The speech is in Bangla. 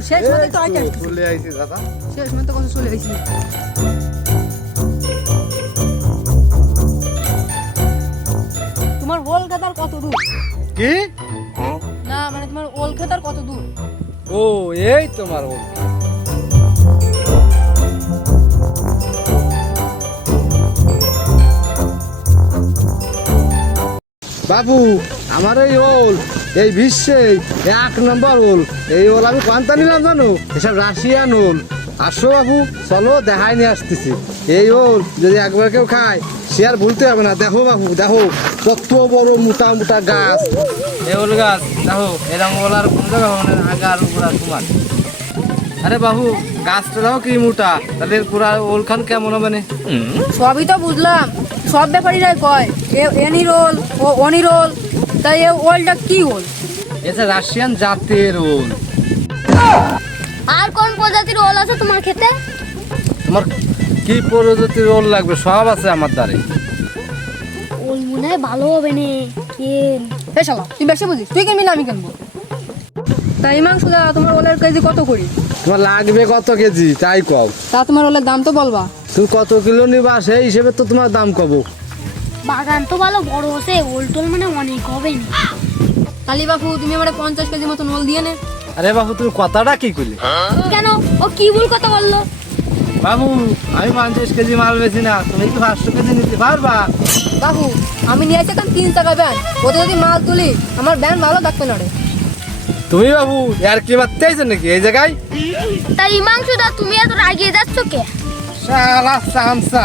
শেষ মতো তো আইতে চলে আইছি দাদা। শেষ মতো কথা চলে আইছি। তোমার ওল খেতার কত দূর? কি? না মানে তোমার ওল খেতার কত দূর? ও এই তোমার ওল বাবু, আমার এই ওল, এই বিশ্বে এক নম্বর ওল। এই ওল আমি কোনটা নিলাম জানো? এসব রাশিয়ান ওল। আসো বাবু, চলো দেখায় নিয়ে আসতেছি। এই ওল যদি একবার কেউ খায়, সে আর ভুলতে হবে না। দেখো বাবু, দেখো, কত বড় মোটা মোটা গাছ। এই ওল গাছ, দেখো, এরকম ওল আর কোন জায়গা মানে আগা আর তোমার। আরে বাবু গাছটা দেখো কি মোটা? তাহলে এর পুরা ওল খান কেমন হবে মানে সবই তো বুঝলাম। সব ব্যাপারীরাই কয় এ এনি রোল ও অনি রোল তাই এ ওলটা কি ওল? এটা রাশিয়ান জাতের ওল। আর কোন প্রজাতির ওল আছে তোমার খেতে তোমার কি প্রজাতির ওল লাগবে? সব আছে আমার দ্বারে। ওল মনে হয় ভালো হবে নে কেন এই শালা তুই বেশি বুঝিস? তুই কিনবি না আমি কিনবো? তাই মাংস দা তোমার ওলের কেজি কত করি? তোমার লাগবে কত কেজি? তাই কও। তা তোমার ওলের দাম তো বলবা। তুমি কত কিলো নিবা সেই হিসেবে তো তোমার দাম কব। বাগান তো ভালো বড় হচ্ছে ওল টোল মানে অনেক হবে না কালী বাবু তুমি আমার পঞ্চাশ কেজি মতন ওল দিয়ে নে। আরে বাবু তুমি কথাটা কি করলে কেন? ও কি ভুল কথা বলল? বাবু আমি পঞ্চাশ কেজি মাল বেছি না তুমি কি পাঁচশো কেজি নিতে পারবা? বাবু আমি নিয়ে আসি এখন তিন টাকা ব্যান। ওতে যদি মাল তুলি আমার ব্যান ভালো থাকবে না রে। তুমি বাবু আর কি মারতে আইছো নাকি এই জায়গায়? তাই মাংসদা তুমি এত রাগিয়ে যাচ্ছ কে? শালা সামসা।